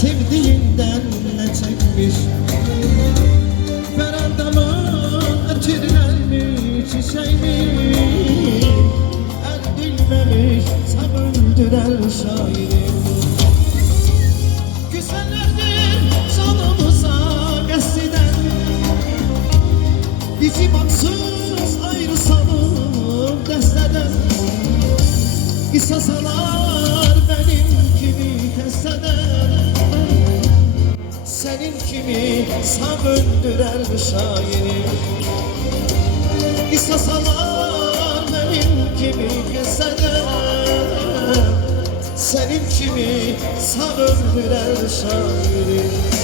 sevdiğinden ne çekmiş. Verandamın ötürler mi çiçeği mi? El bilmemiş sabırdırar şairim. Güzellerdir canımıza gestiden, bizi baksız ayrı salıp desteden. Kısas alar benim kimi kesseden, senin kimi söndürer şairim. Kısas alar benim kimi kesseden, senin kimi söndürer şairim.